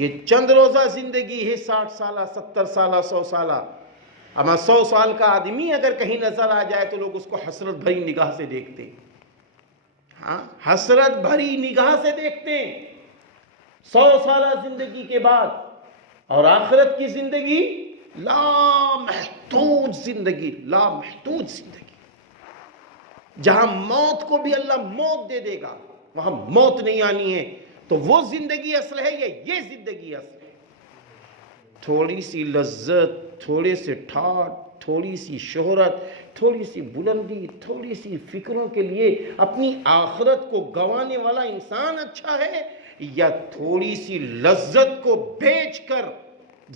یہ چند روزہ زندگی ہے، 60 سالہ، 70 سالہ، 100 سالہ. اما 100 سال کا آدمی اگر کہیں نظر آ جائے تو لوگ اس کو حسرت بھری نگاہ سے دیکھتے ہیں. ہاں، حسرت بھری نگاہ سے دیکھتے ہیں 100 سالہ زندگی کے بعد. اور آخرت کی زندگی لامحدود زندگی، لامحدود زندگی، جہاں موت کو بھی اللہ موت دے دے گا، وہاں موت نہیں آنی ہے. تو وہ زندگی اصل ہے یا یہ زندگی اصل ہے؟ تھوڑی سی لذت، تھوڑے سے ٹھاٹ، تھوڑی سی شہرت، تھوڑی سی بلندی، تھوڑی سی فکروں کے لیے اپنی آخرت کو گنوانے والا انسان اچھا ہے، یا تھوڑی سی لذت کو بیچ کر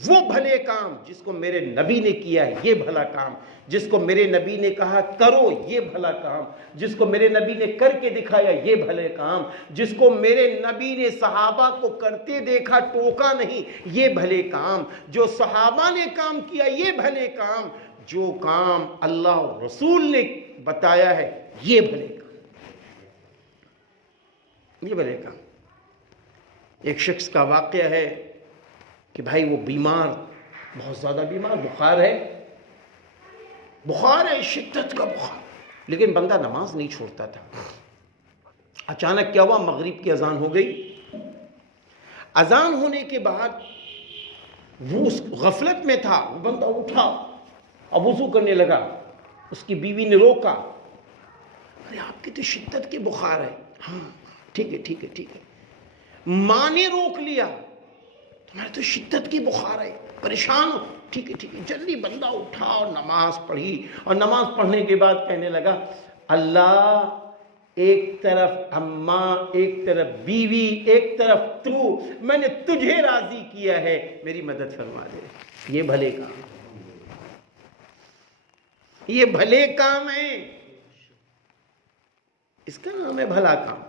وہ بھلے کام جس کو میرے نبی نے کیا ہے یہ بھلا کام، جس کو میرے نبی نے کہا کرو یہ بھلا کام، جس کو میرے نبی نے کر کے دکھایا یہ بھلے کام، جس کو میرے نبی نے صحابہ کو کرتے دیکھا ٹوکا نہیں یہ بھلے کام، جو صحابہ نے کام کیا یہ بھلے کام، جو کام اللہ اور رسول نے بتایا ہے یہ بھلے کام، یہ بھلے کام. ایک شخص کا واقعہ ہے کہ بھائی وہ بیمار، بہت زیادہ بیمار، بخار ہے، شدت کا بخار، لیکن بندہ نماز نہیں چھوڑتا تھا. اچانک کیا ہوا، مغرب کی اذان ہو گئی. اذان ہونے کے بعد وہ اس غفلت میں تھا، وہ بندہ اٹھا، اب وضو کرنے لگا. اس کی بیوی نے روکا، ارے آپ کی تو شدت کی بخار ہے. ہاں ٹھیک ہے ٹھیک ہے ٹھیک ہے. ماں نے روک لیا، تمہارے تو شدت کی بخار ہے، پریشان ہو. ٹھیک ہے ٹھیک ہے. جلدی بندہ اٹھا اور نماز پڑھی، اور نماز پڑھنے کے بعد کہنے لگا اللہ، ایک طرف اماں، ایک طرف بیوی، ایک طرف تو، میں نے تجھے راضی کیا ہے، میری مدد فرما دے. یہ بھلے کام، یہ بھلے کام ہے، اس کا نام ہے بھلا کام.